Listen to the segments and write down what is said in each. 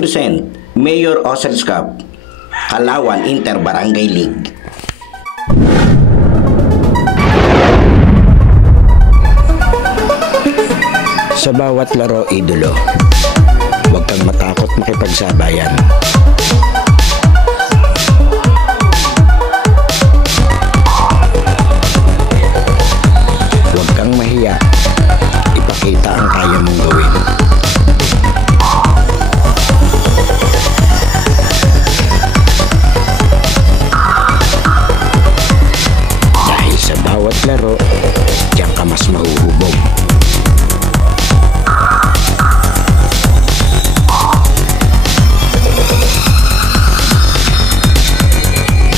present Mayor Osels Cup, Kalawan Inter-Barangay League. Sa bawat laro, idolo, huwag kang matakot makipagsabayan. Huwag kang mahiya, ipakita ang kaya mong gawin. Dahil sa bawat laro, diyan ka mas mahuhubog.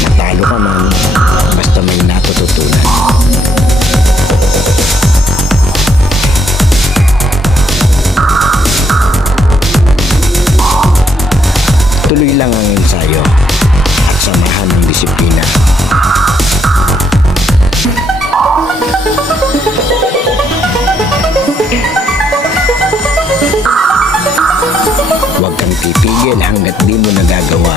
Matalo ka man, basta may natututunan. Tuloy lang ang ensayo at samahan ng disiplina. Huwag kang titigil hanggat di mo nagagawa.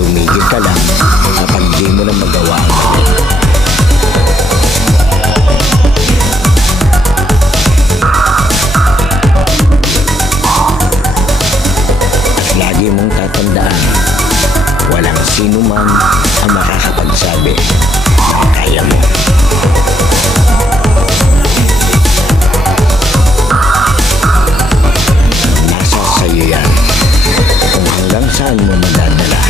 Tumigil ka lang kapag di mo na magawa ang gabi. At lagi mong tatandaan, walang sino man ang makakapagsabi na kaya mo. Nasa sayo yan kung hanggang saan mo madadala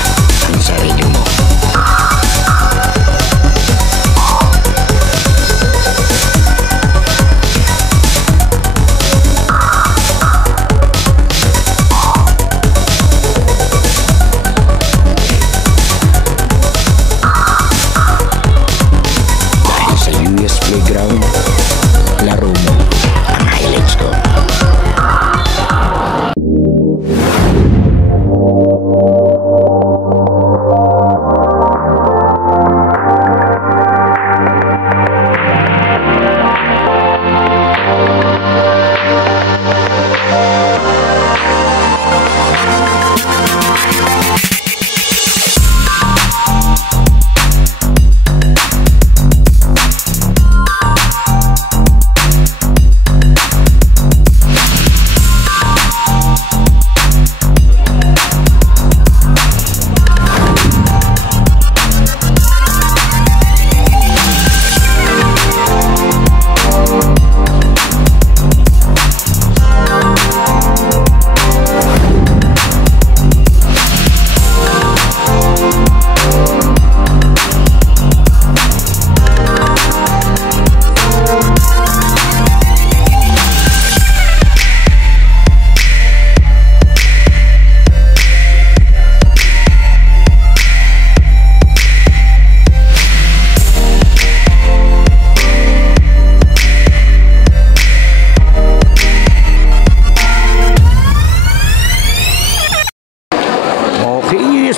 ang sarili mo. Playground, laro mo ang highlights ko.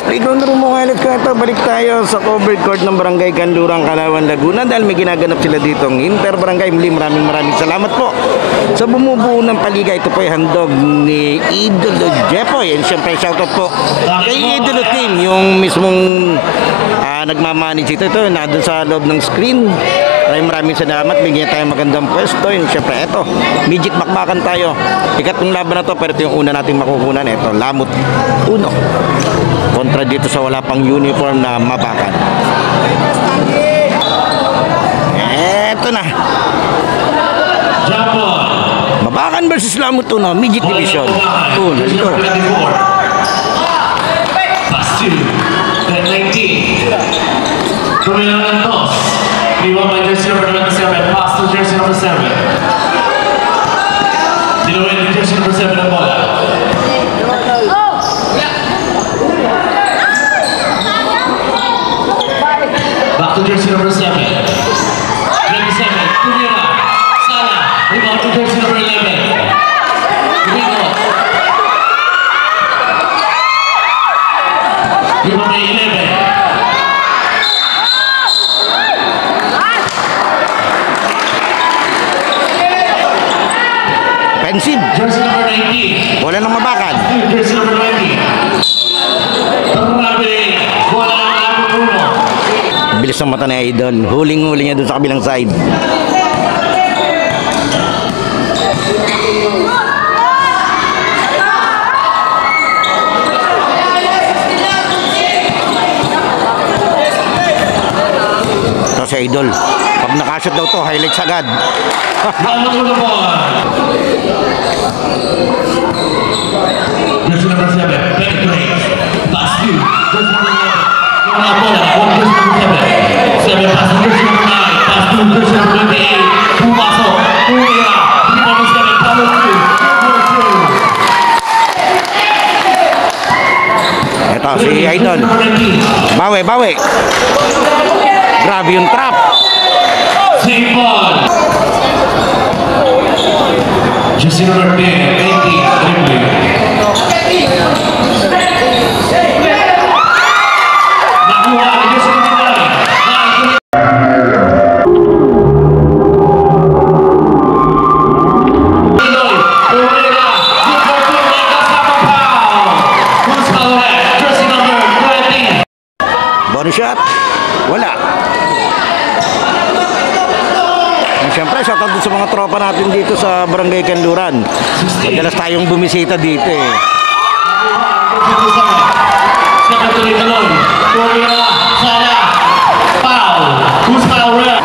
Playground na rin mo highlights ko ito. Balik tayo sa covered court ng Barangay Kanlurang, Kalawan, Laguna dahil may ginaganap sila dito ng Inter-Barangay. Muli maraming salamat po sa bumubuo ng paligay. Ito po ay handog ni Idolo Jepoy, and syempre shoutout po kay Idolo Team, yung mismong nagmamanage ito. Ito nandun sa loob ng screen. Maraming salamat, bigyan tayo magandang pwesto. And syempre eto, midget bakbakan tayo. Ikatlong laban na to, pero ito yung una nating makukunan. Ito, Lamut Uno kontra dito sa wala pang uniform na Mabakan. Eto na, Mabakan versus Lamut Uno, midget division. Let's go. Pass to the 19. Coming out and toss. We won by jersey number 27. Pass to jersey number 7. Dinuin jersey number 7 ang bola. Back to jersey number 7. 27. Kumira. Sala. Rebound to jersey number 11. Rico. Rebound by 11. Jersey number 19. Wala nang mabakan. Jersey number 20. Grabe. Wala ang uno. Bilis ng mata ni Idol. Huling-huli niya dun sa kabilang side. Ito si Idol. Pag nakashoot daw to, highlights agad. Laban uno po. Jersey number 7. Penetrate. Pass to. Jersey number 11. Wala bola. Jersey number 7. 7 pass to jersey number 9. Pass to jersey number 28. Pumasok. Pumira. 3 number 7. Follow through. Ito si Idol. Bawi, bawi. Grabe yung trap. Save ball. Jersey number 10. 18. Dribbling. Nakuha ni jersey number 9. Bonus shot. Wala. And syempre, shoutout din sa mga tropa natin dito sa Barangay Kanluran. Madalas tayong bumisita dito eh. Siapa tuloy talon? Pumira. Sana. Foul. Who's foul ref?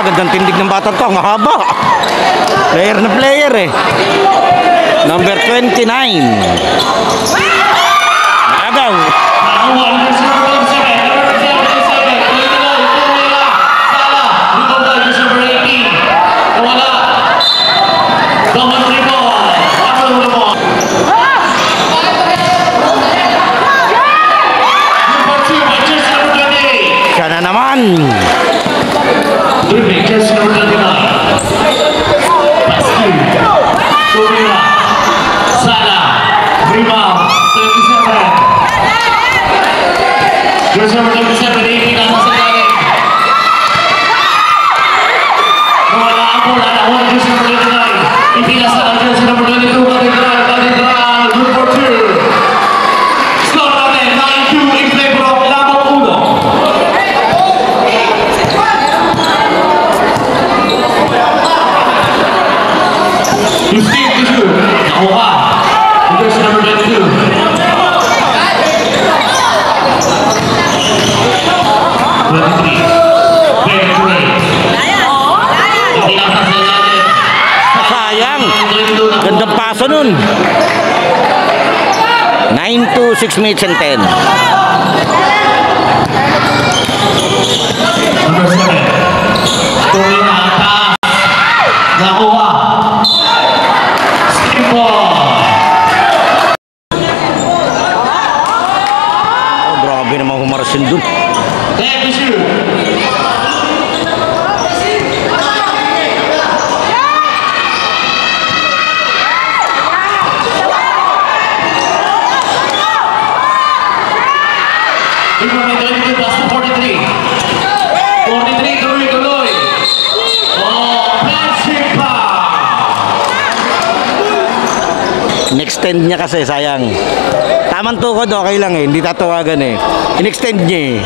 Gandang tindig ng bata to, ang haba. Player na player eh. Number 29. Agaw. Siya na naman. Dribbling, jersey number 29. Pass to Pumira. Sana. Rebound. 27. Jersey number 27. 18 ang nasa galing. Wala ang bola. Nakuha jersey number 29. Ipinasa ang jersey number 22. Katidral. Good for 2. Score natin. 9-2 in favor of Lamang Uno. You see it to do. Nakuha. Jersey number 22. Sayang. Gandang paso nun. 9 to 6 minutes and 10. Number 7. Pumira ang pass. Nakuha. Oh, grabe naman humarasin dun. In-extend niya kasi, sayang. Tamang tukod, okay lang eh. Hindi tatawagan eh. In-extend niya eh.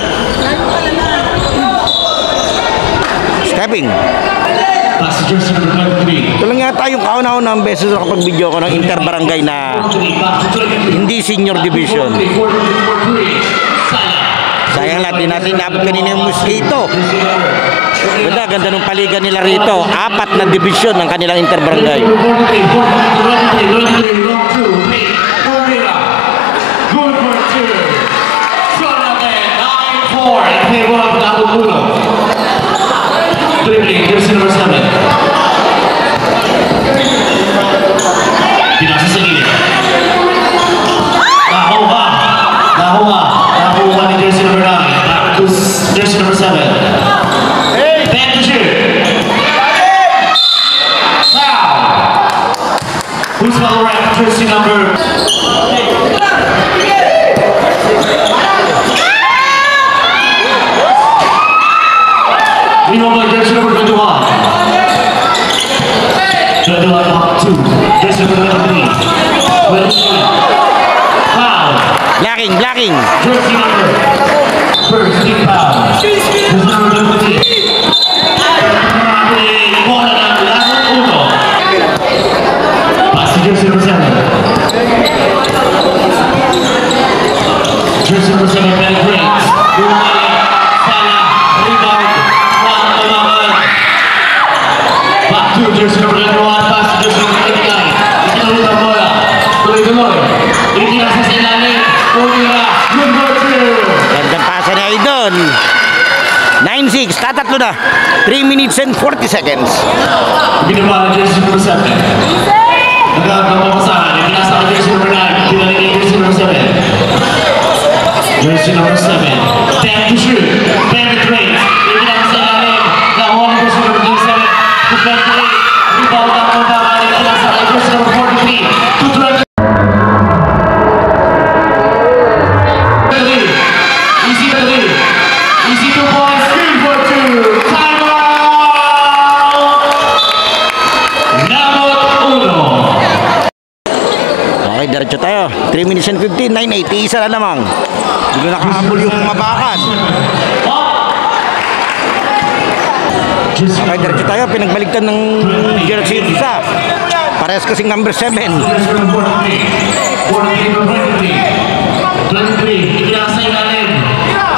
Stepping. Ito lang yata yung kauna-unang beses na kapag video ko ng Interbarangay na hindi senior division. Sayang lahat din natin dapat kanina yung mosquito. Ganda ng paligan nila rito. 4 na division ng kanilang Interbarangay. Dribbling, jersey number 7. Pinasa sa gilid. Nakuha ni jersey number 9. Back to jersey number 7. Back to shoot. Foul. Who's foul right? Jersey number 8. Jersey number 23. 23. Foul. Blocking. Jersey number. First team foul. Jersey number 23. Bola ng lasot uno. Pass to jersey number 7. Jersey number 7 penetrates. Bumalik. Salah. Rebound. Juan tumakan. Back to jersey number 21. Pass to jersey number 29. Isinulot ang bola. Tuloy-tuloy. Itinasa sa ilalim. Umira. Number 2. Gandang pasa ni Idol. 9-6, tatatlo na. 3 minutes and 40 seconds. Ginawa ng jersey number 7. Nagkakaroon ng papasahan. Itinasa ang jersey number 9. Pinalik ang jersey number 7. Jersey number 7. 10 to shoot. Penetrate. Itinasa sa ilalim. Nakuha ng jersey number 27. To penetrate. Rebound ang pagbaban. Itinasa ang jersey number 43. To 20. Easy 3. Easy 2 points. 3 for 2. Time out. Namot 1. Okay, diretso tayo. 3 minutes and 15, 9-8. Isa na namang. Hindi na nakahabol yung mabakan. Okay, diretso tayo. Pinagbaligtan ng jersey isa. Parehas kasing number 7. 23, itinasa ilalim.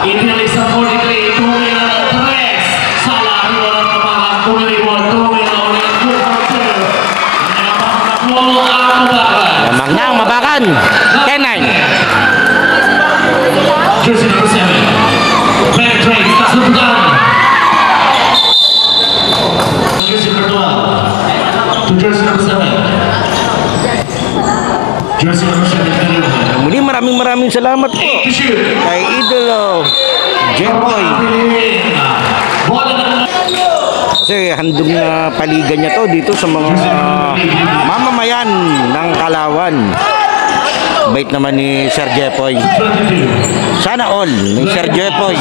Ipinalik sa 43, tunay na ng 3. Salah, riwala ng tapakan, tunay na 1, tunay na ulit ng 2 for 2. Napakulo ang tapakan. Lamang na ang mabakan. 10-9. Jersey number 7. Penetrates, nasubukan. Jersey number 12. To jersey number 7. Jersey number 7. Muli maraming salamat po To shoot. kay Idolo Jepoy. Kasi handog na paligan niya to dito sa mga mamamayan ng Kalawan. Bait naman ni Sir Jepoy. Sana all ni Sir Jepoy.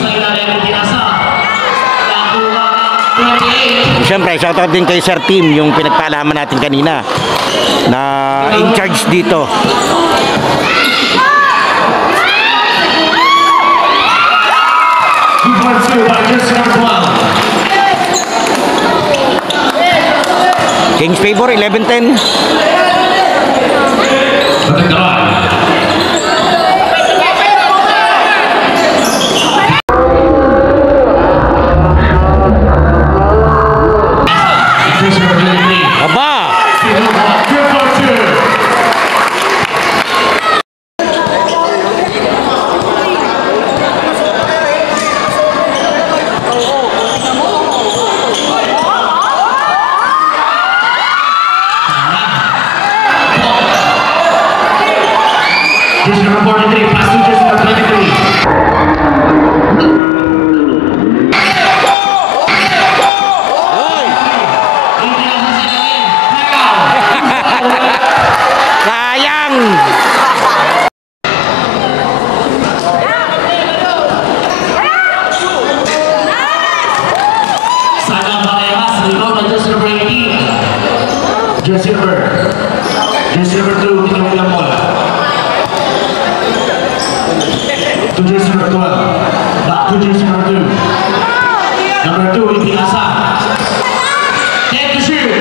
Siyempre, shoutout din kay Sir Tim, yung pinagpaalaman natin kanina na in charge dito. Kings favor, 11-10. Aba! Jersey number 43, pass to jersey number 23. Sayang! Sayang parehas, reload ng jersey number 18. Jersey number 2, kinuha lang bola. To jersey number 12. Back to jersey number 2. Number 2, ipinasa. Take the shoot.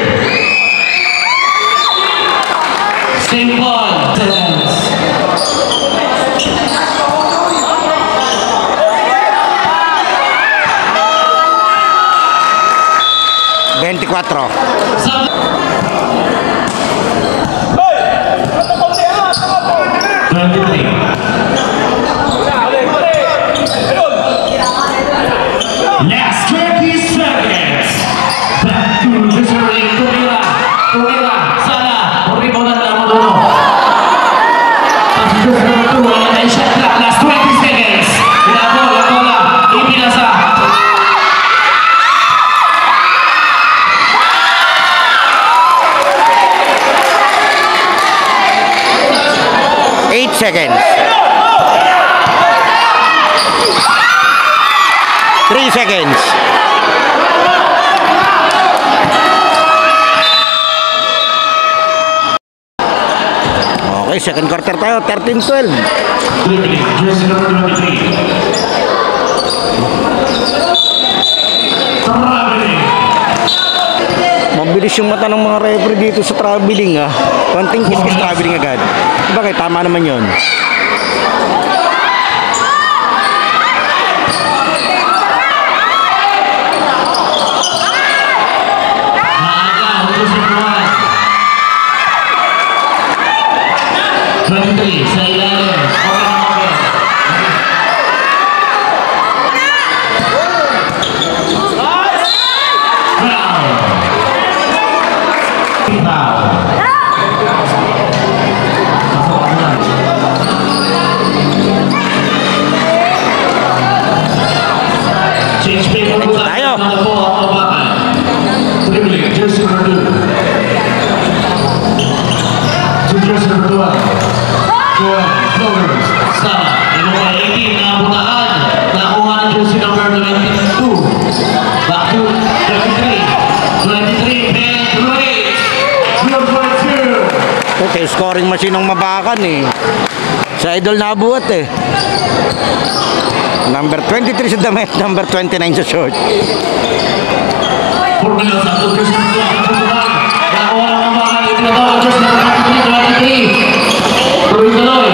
Same ball. Seconds. Veinticuatro. 23. Last 20 seconds. Back to jersey number 8. Tumira. Salah. Rebound na lang mo. Pass to jersey number 2. And shot clock. Last 20 seconds. Bola. Ipinasa. Seconds. 3 seconds. tayo, 13-12. Dribbling, jersey number 23. Traveling. Mabilis yung mata ng mga referee dito sa traveling ah. Konting kiss traveling agad. Bakit? Tama naman yun. Maaga, jersey number 1. 23, sa ilalim. Change paper po Tayo. na po ang kabataan. Dribbling, jersey number 2. To jersey number 1. Joel Flowers. Sala. Ino pa 18 na butaan. Nakuha ng jersey number 22. Back to 23. 23. And great. Number 2. Okay, scoring machine ng Mabakan eh. Sa idol na abuhat eh. Number 23 sa damit, number 29 sa short. Formula sa jersey number 1. Nakuha ng Mabakan. Itinatawag jersey number 23. Tuloy-tuloy.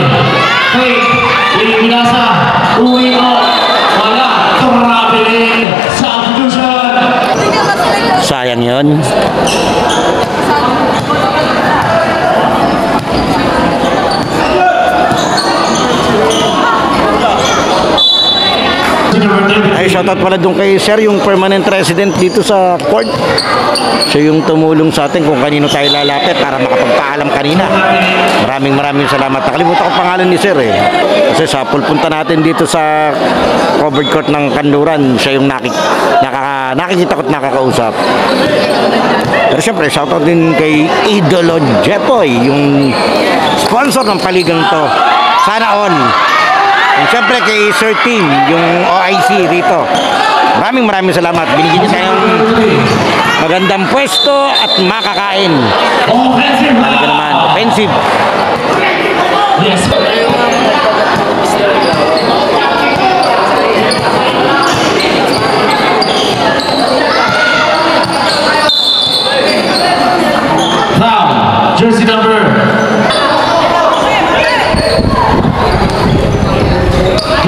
Hey, Ilinasa. Uwi on. Wala. Traveling. Substitution. Sayang yun. Ay, shoutout pala doon kay Sir, yung permanent resident dito sa court. Siya yung tumulong sa atin kung kanino tayo lalapit para makapagpaalam kanina. Maraming salamat. Nakalimutan ko pangalan ni Sir eh. Kasi sa pulpunta natin dito sa covered court ng Kanluran, siya yung nakikita ko at nakakausap. Pero syempre, shoutout din kay Idolo Jepoy, yung sponsor ng paligang to. Sana all. And syempre kay Sir Team, yung OIC rito. Maraming salamat. Binigyan niyo tayong magandang pwesto at makakain. Offensive. Talaga naman, offensive. Yes. Foul. Jersey number.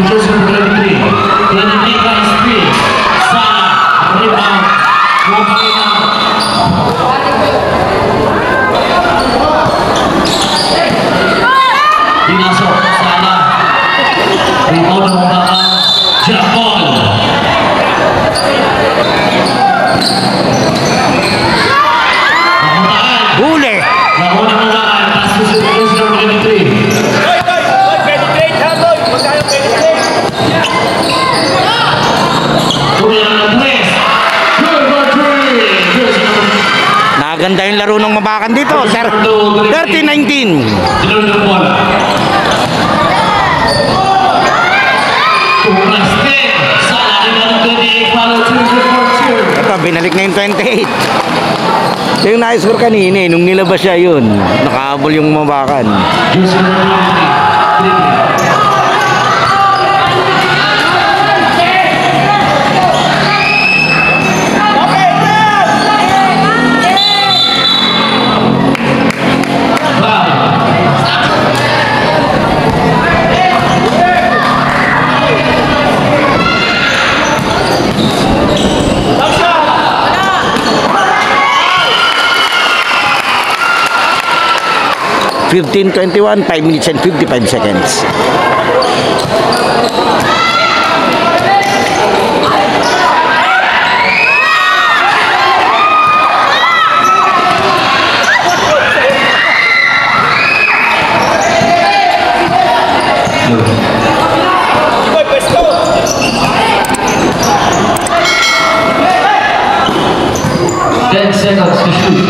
Jersey number 23. Planica is free. Sala. Rebound. Mopalina. Pinasok. Sala. Rebound ng Mabakan. Japon. Mabakan. Huli! Nauna ng Mabakan. Pass to jersey number 23. Naganda yung laro ng Mabakan dito. 30-19. Ito, binalik na yung 28. Ito yung na-score kanina eh. Nung nilabas siya yun, nakahabol yung Mabakan. (15-21), 5 minutes and 55 seconds. Seconds to shoot.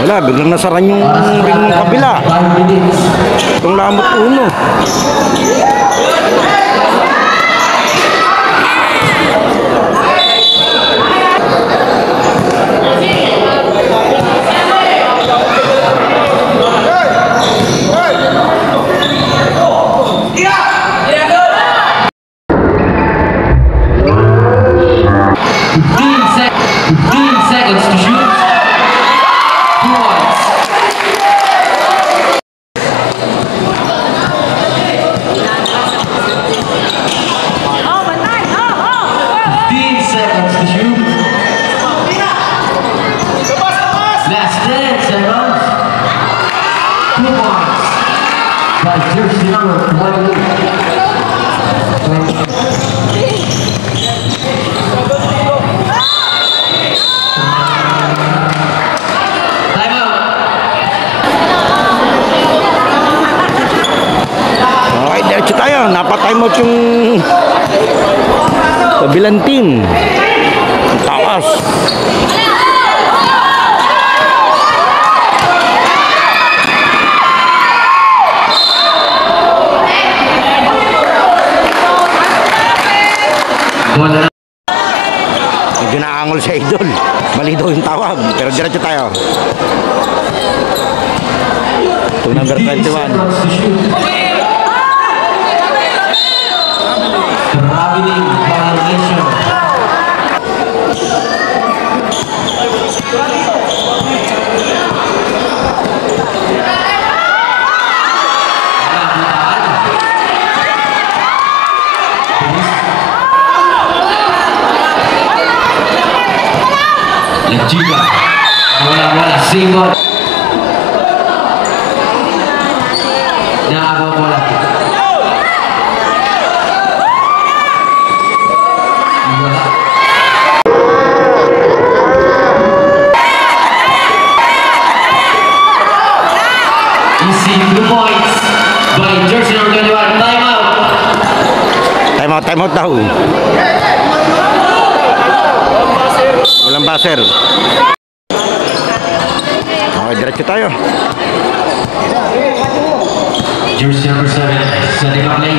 Wala, biglang nasaran yung ring ng kabila. 5 minutes. Itong lamot uno. Seconds to shoot. 2 points. Last 10 seconds. 2 points. By jersey number 20. Okay, diretso tayo. Napatay mo yung kabilang team. Ang tawas. Medyo naangol sa idol. Mali daw yung tawag. Pero diretso tayo. To number 21. Traveling violation. La chica. Bola, single. Nakagawa bola. Easy 2 points by jersey number 21. Time out. Time out daw. Walang buzzer. Okay, diretso tayo. Jersey number 7 sa Deka Play.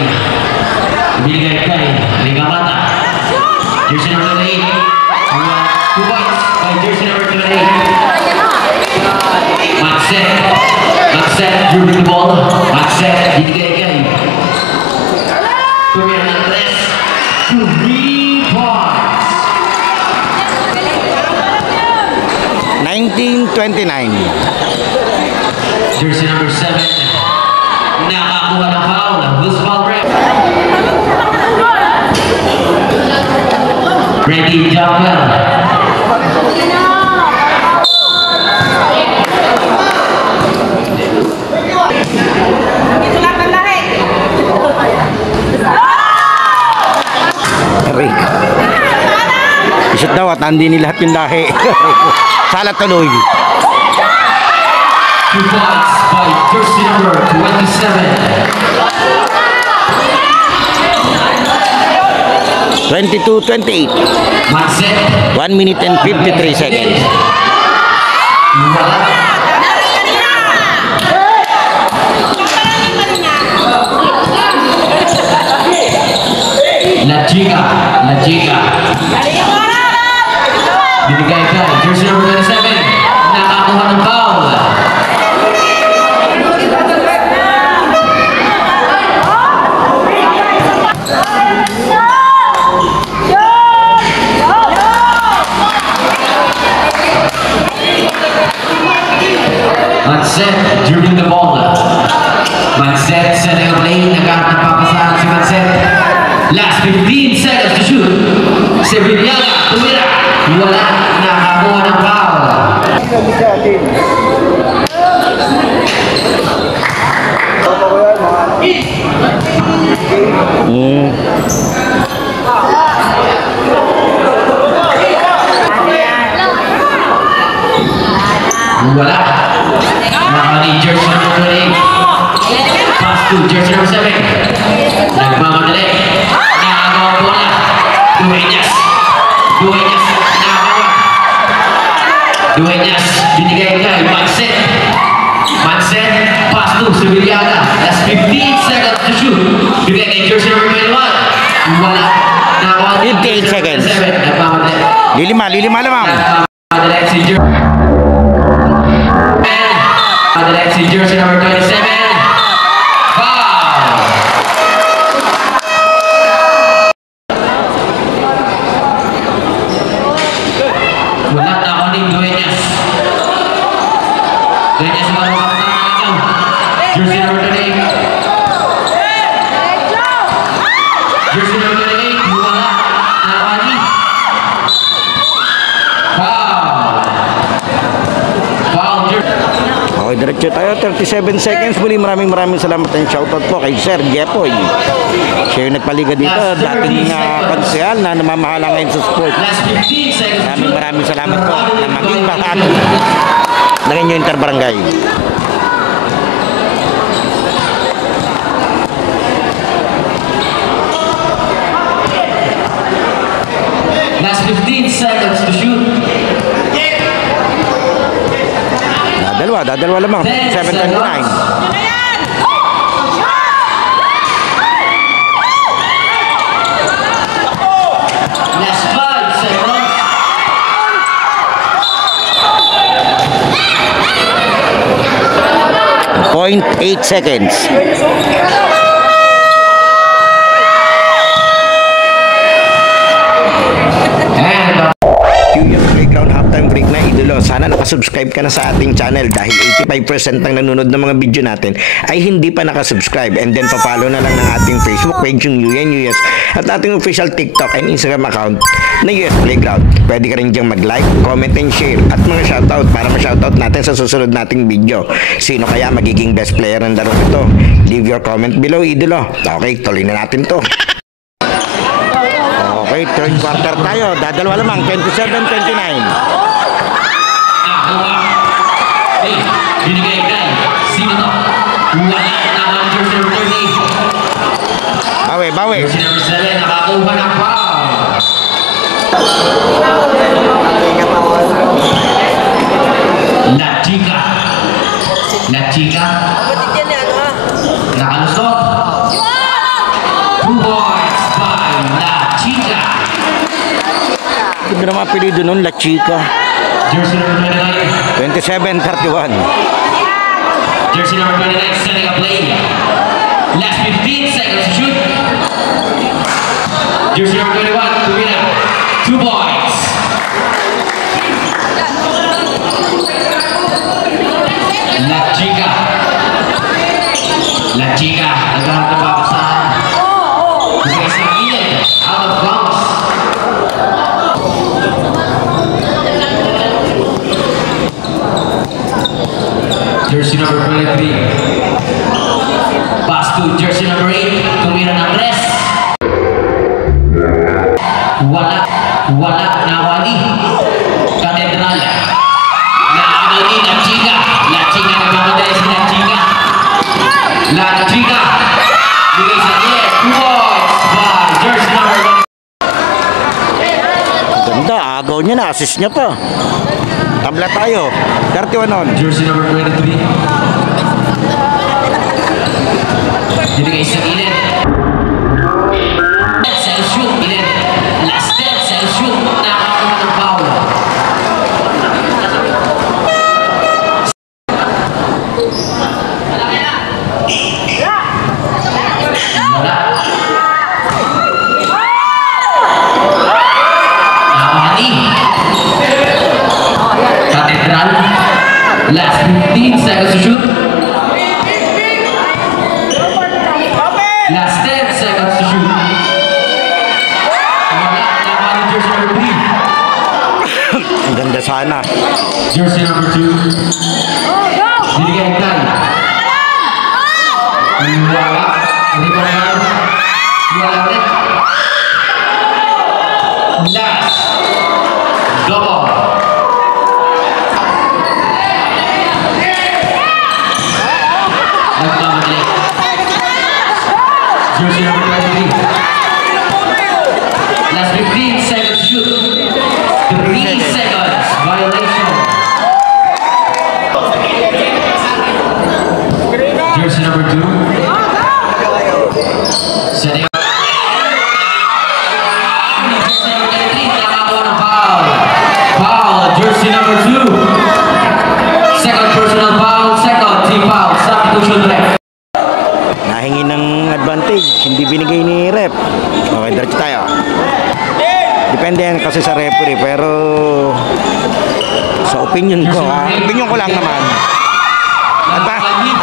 Ibigay kay Ligamata. Jersey number 8. 2 points by jersey number 28. Magset dribbling the ball. Magset ibigay kay Tumira ng 3 points. 1929. Jersey number 7. Nakakuha ng foul. Who's foul rep? Ready, Jumper. Rick. Isot daw at hindi ni lahat yung lahi. Salat tuloy. 2 points by jersey number 27. 22-28. Magset. 1 minute and 53 seconds. Wala. La Chica. Binigay ka. Jersey number 27. Nakakuha ng foul. Magset dribbling the ball. Magset setting up lane. Nagkaroon ng papasahan si Magset. Last 15 seconds to shoot. Sevillana, tumira. Wala. Nakakuha ng foul. Wala. Nakani jersey number 28. Pass to jersey number 7. Nagmamadali. Nakagawa bola. Tuminas. Dueñas nakawan. Dueñas binigay kay Manset. Manset, pass to Sevillana. That's 15 seconds to shoot. Bigay kay jersey number 21. Wala. Nakawan. 58 seconds. Nagmamadali. Lilima lamang. Nagmamadali si jersey. Nagmamadali si jersey number 27. Foul. Wala na ako ni Dueñas. Dueñas ang marunong sa akin. Jersey number 28. Jersey number 28. Wala na ako ni. Foul. Foul jersey. Okay, diretso tayo. 37 seconds. Muli maraming salamat and shoutout po kay Sir Jepoy. Siya yung nagpaliga dito. Dating pansiyal na namamahala ngayon sa sport. Last 15 seconds. Maraming salamat po na maging bahagi ng inyong interbarangay. Last 15 seconds to shoot. Dadalwa lamang. 7:29. Last 5 seconds. 0.8 seconds. And Junior Playground halftime break na idolo. Sana nakasubscribe ka na sa ating channel dahil 85% ng nanonood ng mga video natin ay hindi pa nakasubscribe. And then papalo na lang ng ating Facebook page yung UNUS at ating official TikTok and Instagram account na US Playground. Pwede ka rin diyang mag-like, comment and share at mga shoutout para ma-shoutout natin sa susunod nating video. Sino kaya magiging best player ng laro ito? Leave your comment below, idolo. Okay, tuloy na natin to. Okay, third quarter tayo. Dadalwa lamang, 27-29. hey, binigay kay sino to? Wala na ang jersey number 30. Bawi. Jersey number 7 nakakuha ng foul. La Chica. Nakalusot. 2 points by La Chica. Hindi naman apelido nun, La Chica. Jersey number 29. 27-31. Jersey number 29 setting a play. Last 15 seconds to shoot. Jersey number 21, Tuvina. 2 points. La Chica. Nagkaroon na babasahan. Bigay sa Ian. Out of bounds. Jersey number 23. Pass to jersey number 8. Tumira ng rest. Wala. Nawali. Katedral. Nawali. La Chica. La Chica. Nagmamadali si La Chica. La Chica. Bigay sa Ian. 2 points by jersey number 1. Ganda, agaw niya na, assist niya pa. Tabla tayo, 31 on. Jersey number 23. Binigay sa Ilan. Sell shoot, Ilan. Last 10, sell shoot. Nakakuha ng foul. Wala. Nawali. Katedral. Last 15 seconds to shoot. Last 10 seconds to shoot. Wala. Nawali jersey number 3. Ang ganda sana. Jersey number 2. Binigay kay. Wala. Rebound. Wala ulit. Last. Double. Nagmamadali. Jersey number 23. Last 15 seconds to shoot. number 2. Second personal foul, second team foul. Substitution ref. Nahingi ng advantage, hindi binigay ni ref. Okay, diretso tayo. Depende yan kasi sa referee, pero sa opinion ko, opinion ko lang naman.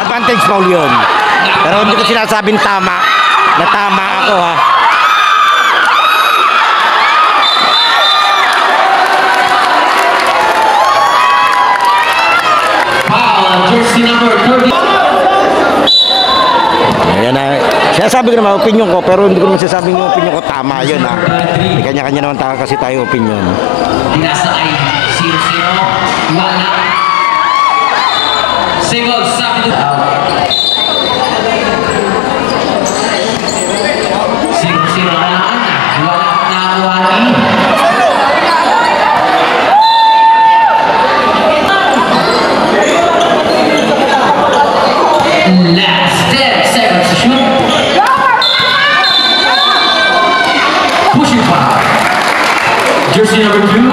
Advantage foul yun. Pero hindi ko sinasabing tama. Na tama ako ha. Foul, jersey number 30. Ayan na. Sinasabi ko naman opinion ko, pero hindi ko naman sinasabing yung opinion ko tama yun ha. May kanya-kanya naman tayo kasi tayo opinion. Dinasa ay 0-0. Wala. Single substitute. 0-0 na naman. Wala na wali. Last 10 seconds to shoot. Pushing foul. Jersey number 2.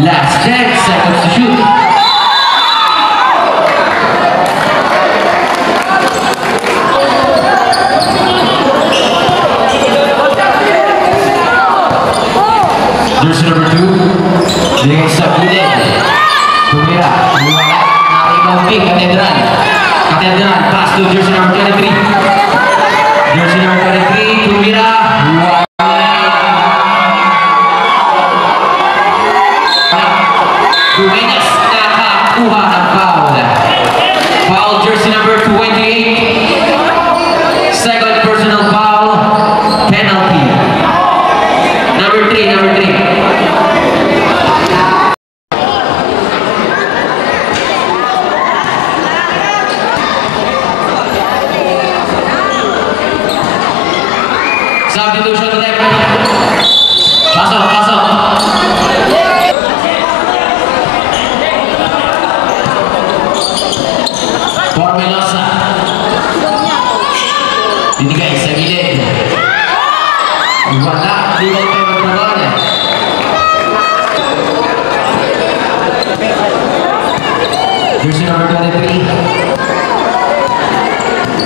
Last 10 seconds to shoot. Jersey number 2. Bigay sa gilid. Tumira. Luwala. Nakaibaw pick. Katedral. Katedral. Pass to jersey number 23. Jersey number 23. Tumira. Luwala. Duenas nakakuha ng foul. Foul jersey number 28. Second personal foul. Penalty. Number 3, number 3. Substitution ref. Pasok, pasok. Formelosa. Binigay sa gilid. Wala. Legal favor provided. Jersey number 23.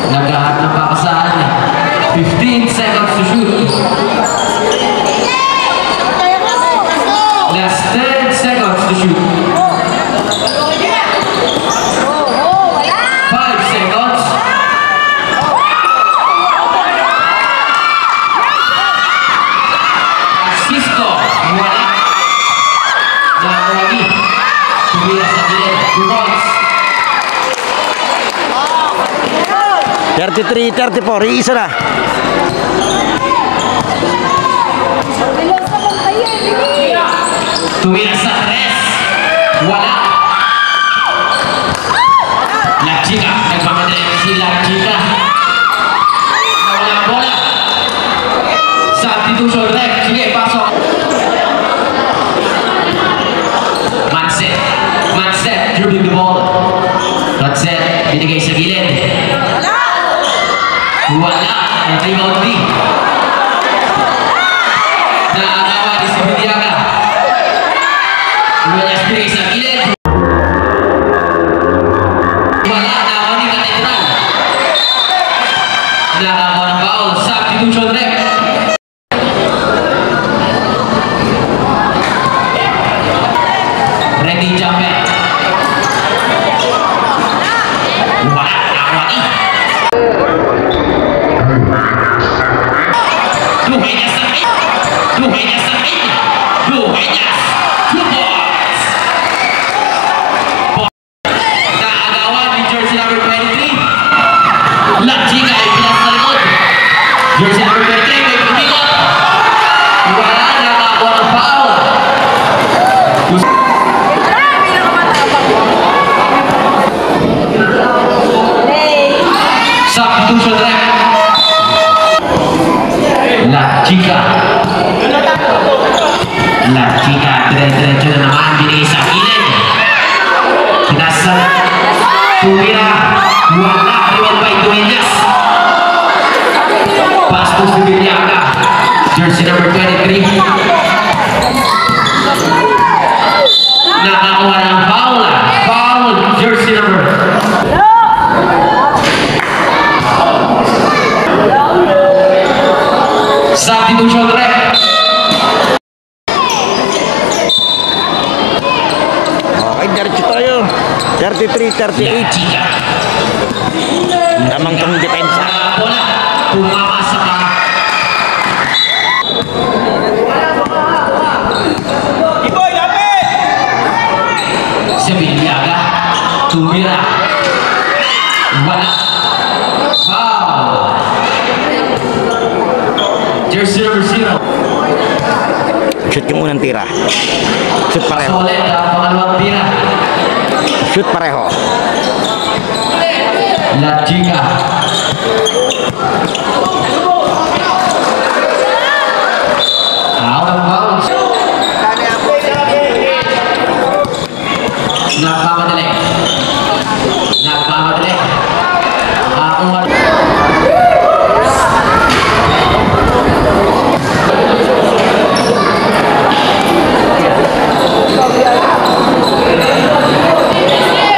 Naghahanap ng pakasaan. 15 seconds to shoot. Last 10 seconds to shoot. 5 seconds. Francisco, wala. Nakawagi. Tumira sa gilid. 2 points. 33-34, iisa na. Tumira sa 3. Wala. La Chica. Nagmamadali si La Chica. Nawala ang bola. Substitution ref. Sige, pasok. Manset. Manset. Dribbling the ball. Manset. Binigay sa gilid. Wala. Ang rebound D. Naagawa ni si Bidiaga. Wala binigay sa gilid. Wala. Nakawa ni Katedral. Nakawa ng foul. Substitution ref. Ready jumper. Wala. Nakawa ni. Dueñas también. Dueñas también. Dueñas. 2 points. Naagawan ni jersey number 23. La Chica ay pinas sa likod. Jersey number 23 may pumigot. Wala. Nakakuha ng foul. Substitution ref. La Chica. La Chica, dire-diretso na naman, binigay sa gilid. Pinasa. Tumira. Wala. Reward by Dueñas. Pass to si Bidiaga. Jersey number 23. Nakakuha ng foul. Foul, jersey number. Substitution rep. Okay, diretso tayo. 33-38. Lamang tong depensa. Bola, pumapasa ka. Sebiliaga, tumira. Wala. Foul. Jersey number 0. Shoot yung unang tira. Shoot pareho. Solid ang pangalawang tira. Shoot pareho. La Chica. Out of bounds. Nagmamadali. Nagmamadali.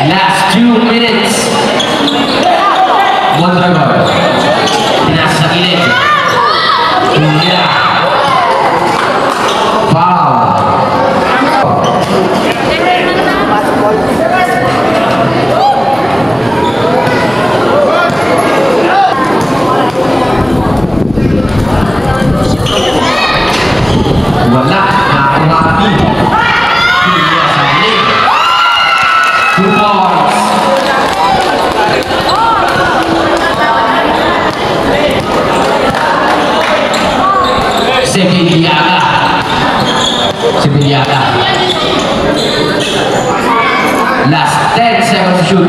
Last 2 minutes. Mondragon. Pinasa sa gilid. Tumira. Foul. Wala. Nakakuha. Tumira sa gilid. 2 points. Sebiliaga. Last 10 seconds to shoot.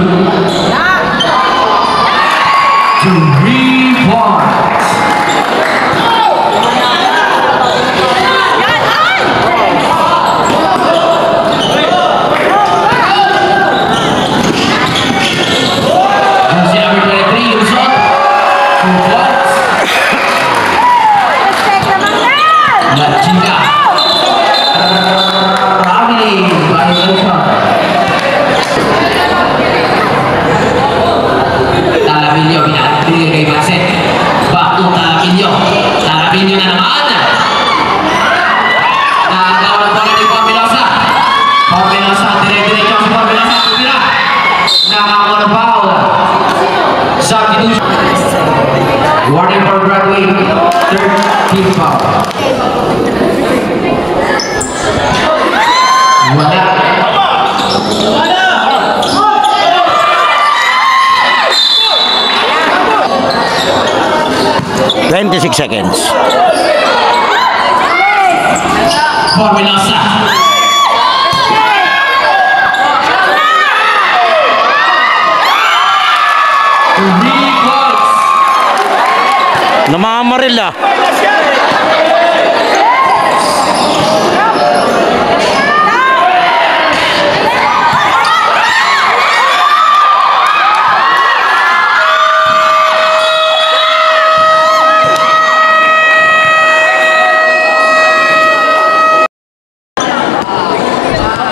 3 points. Jersey number 23, Luzon. 2 points. La Chica. Rami violation. Talapinyo binigay kay Maxet. Back to Talapinyo. Talapinyo na naman. Nakagawa ng bola ni Pompilosa. Pompilosa, dire-diretso si Pompilosa. Tumira. Nakakuha ng foul. Substitution. Warning for Broadway. Third team foul. Wala. 26 seconds. Pompilosa. Namamaril ah.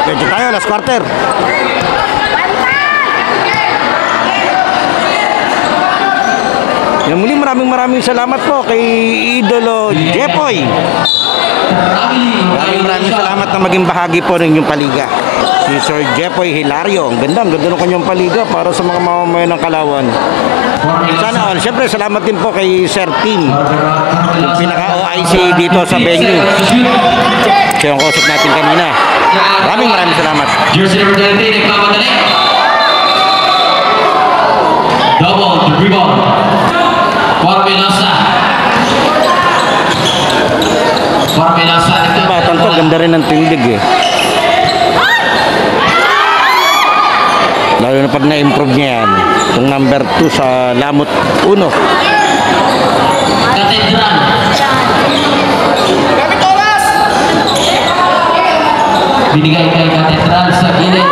Medyo tayo, last quarter. Yung muli, maraming salamat po kay Idolo Jepoy. Maraming salamat na maging bahagi po ng inyong paliga. Si Sir Jepoy Hilario. Ang ganda ng kanyang paliga para sa mga mamamayan ng Kalawan. Sana all. Siyempre, salamat din po kay Sir Tim, yung pinaka-OIC dito sa venue. Siya yung kausap natin kanina. Maraming salamat. Jersey number 20, nagmamadali. Double the rebound. Pompilosa. Pompilosa. Batang to, ganda rin ng tindig eh. Lalo na pag na-improve niya yan. Itong number 2 sa Lamot 1. Katedral. Binigay kay Katedral sa gilid.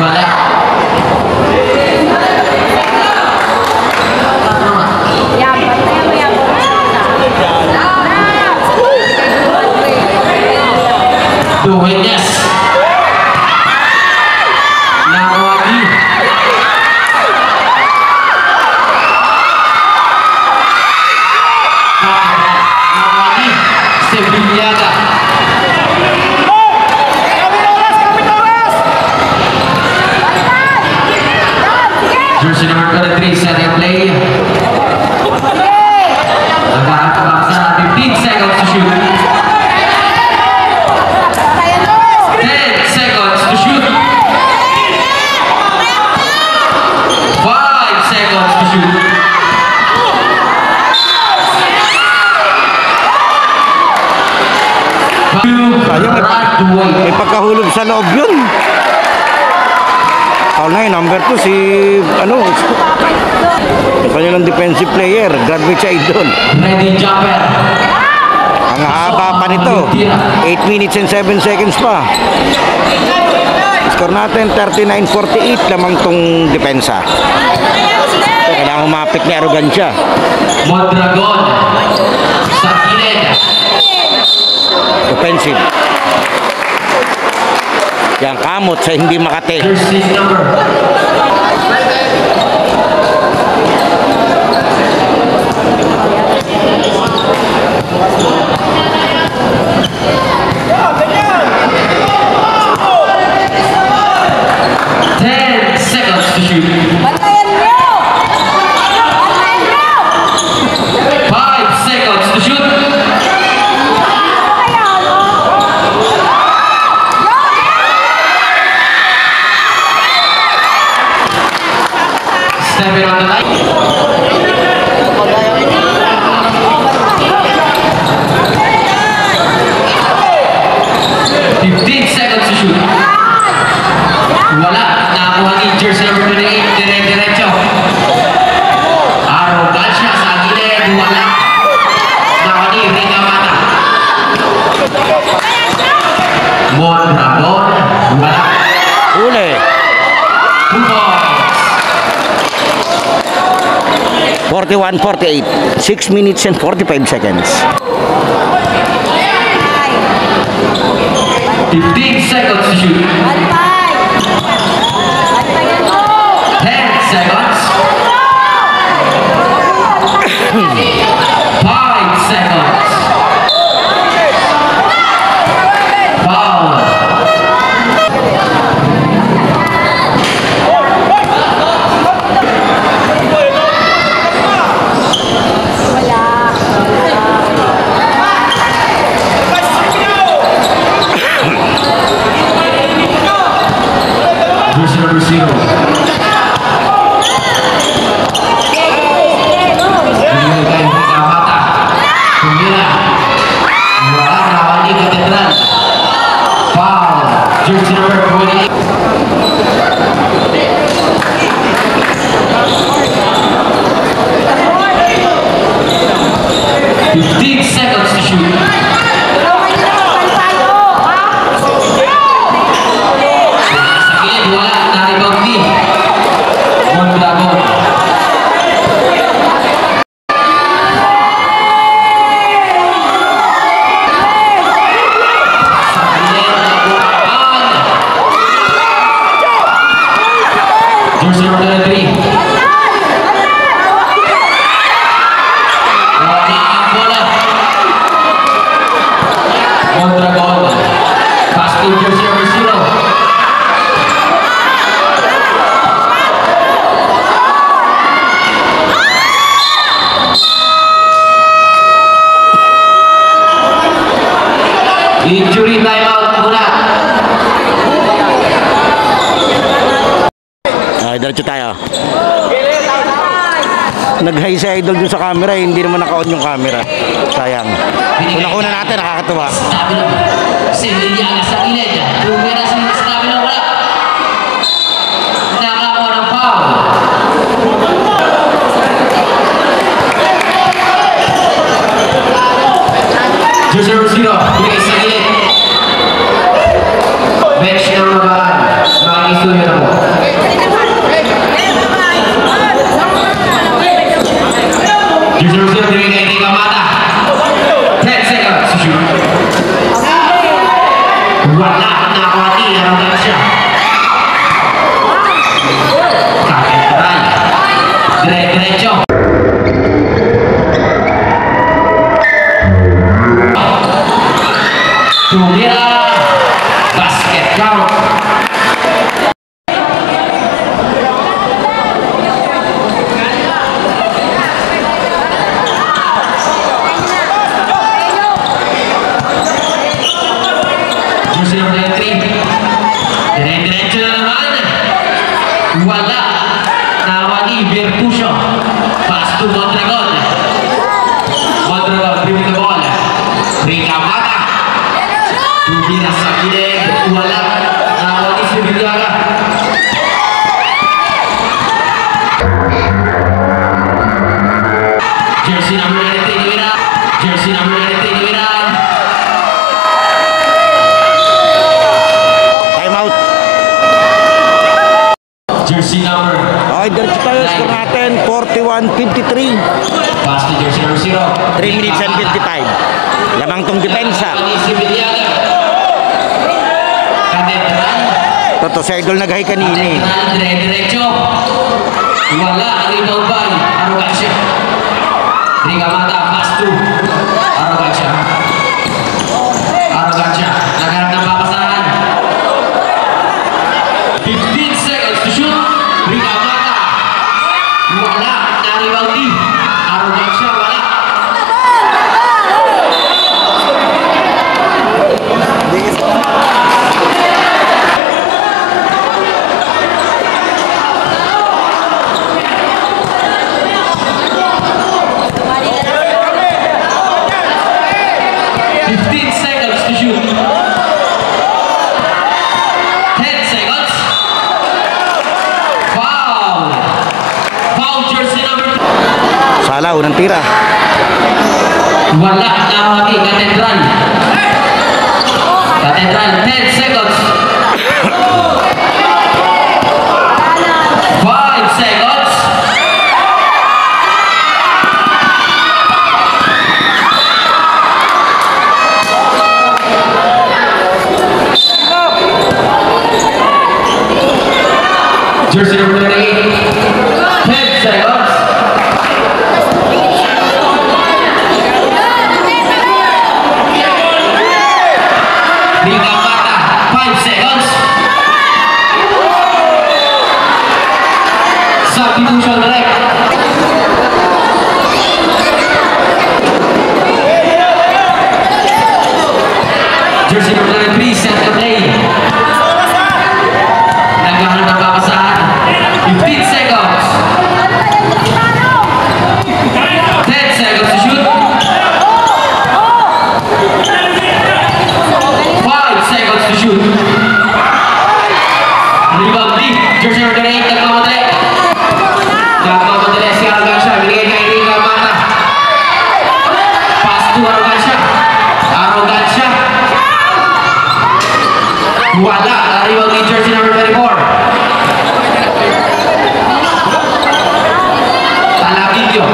Wala. Dueñas. Nawagi. Nawagi. Sevillada. Jersey number 33, setting play. Nagkakabang sa 15 seconds to shoot. 10 seconds to shoot. 5 seconds to shoot. May pagkahulog sa loob yun. Foul na yun, number 2 si yung kanilang defensive player, Garbage Idol. Ready jumper. Ang haba pa nito, 8 minutes and 7 seconds pa. Score natin 39-48 lamang tong depensa. So, kailangan humapit ni Arrogancia. Mondragon. Sa kilid. Offensive. Yang kamot sa hindi Makati. Jersey number. Stepping on the line. 15 seconds to shoot. Wala. Nakakuha ni jersey number 28. Dire-diretso. Arrogancia sa gilid. Wala. Nakakuha ni Rika Mata. Mondragon. Wala. Uli. 2 points. 41-48. 6 minutes and 45 seconds. 15 seconds to shoot. 10 seconds. 5 seconds. Foul. Jersey number 0. Binigay kayo ng Kamata. Tumira. Wala na Wani Katedral. Foul. Jersey number 28. Fifteen seconds to shoot. Jersey number 33. Wala ang bola. Mondragon. Pass to jersey number 0. Injury timeout muna. Diretso tayo. Nag-high si Idol dun sa camera, hindi naman naka-on yung camera. Sayang. Una-una natin, nakakatuwa. Sevillada sa gilid. Tumira sa tabi ng wala. Nakakuha ng foul. Jersey number 0. Binigay sa gilid. Bench ng magaan. Makikisuyo na po. Jersey number 0. Binigay kay Rika Mata. 10 seconds to shoot. Wala na ako ni Aragan siya. Kakentral. Dire-diretso. Tumira. Basket count. Jersey number 3. Dire-diretso na naman. Wala. Nawani Virtusio. Pass to Mondragon. Mondragon bring the ball. Rica Mata. Tumira sa gilid. Wala. Nawani si Villaga. Jersey number 19 Nuira. Jersey number 19 Nuira. Time out. Jersey number. Okay, diretso tayo. Score natin, 41-53. Pass to jersey number 0. 3 minutes and 55. Lamang tong depensa. Si Villaga. Katedral. Toto sa idol naghay kanini. Katedral, dire-diretso. Wala, rebound by Arrogancia. Rica Mata, pass to Arrogancia. Arrogancia, nagharap ng papasahan. 15 seconds to shoot. Rica Mata. Wala, na-rebound di. Arrogancia, wala. Sala, unang tira. Wala na hati Katedral. Katedral, 10 seconds. 5 seconds. Jersey number 38. 10 seconds. Rica Mata, 5 seconds. Substitution direct. Jersey number 3, set the play. Naghahanap ng papasahan. 15 seconds. 10 seconds to shoot. 5 seconds to shoot. Rebound D. Jersey number 8, nagmamadali. Nagmamadali si Arrogancia. Binigay kay Rica Mata. Pass to Arrogancia. Arrogancia. Wala. Rebound D. Jersey number 34. Talabillo.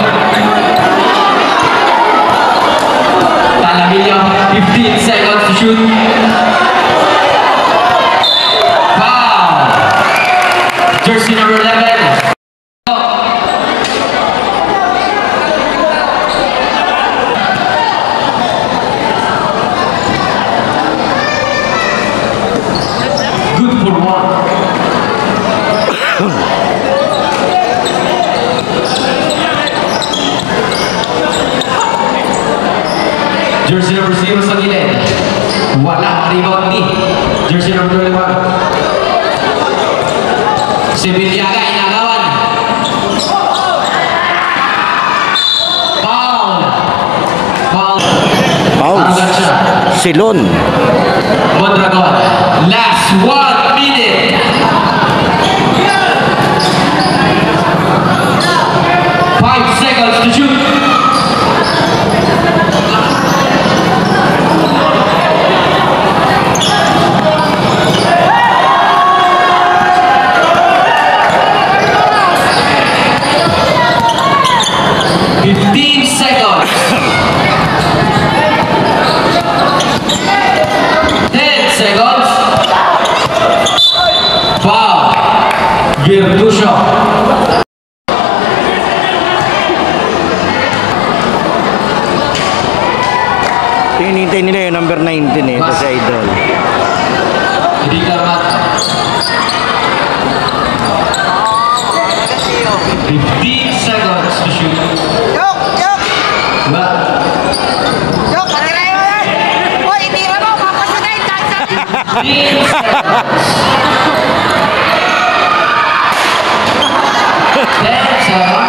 Talabillo. 15 seconds to shoot. Foul. Jersey number 11. Good for one. Jersey number 0 sa gilid. Wala, rebound ni jersey number 21. Si Villaga, inagawan. Foul. Foul. Fouls. Arrogancia. Silon. Mondragon. Last 1 minute. Five seconds to shoot. Seconds. 10 seconds. Hinintay nila yung number 19 eh, ito si Idol. Hindi ka mata. 15 seconds to shoot. Yok! Yok! Diba? Yok! Patirayo yan! Hoy, itira mo! Papasunay! Tansa! 15 seconds. 10 seconds.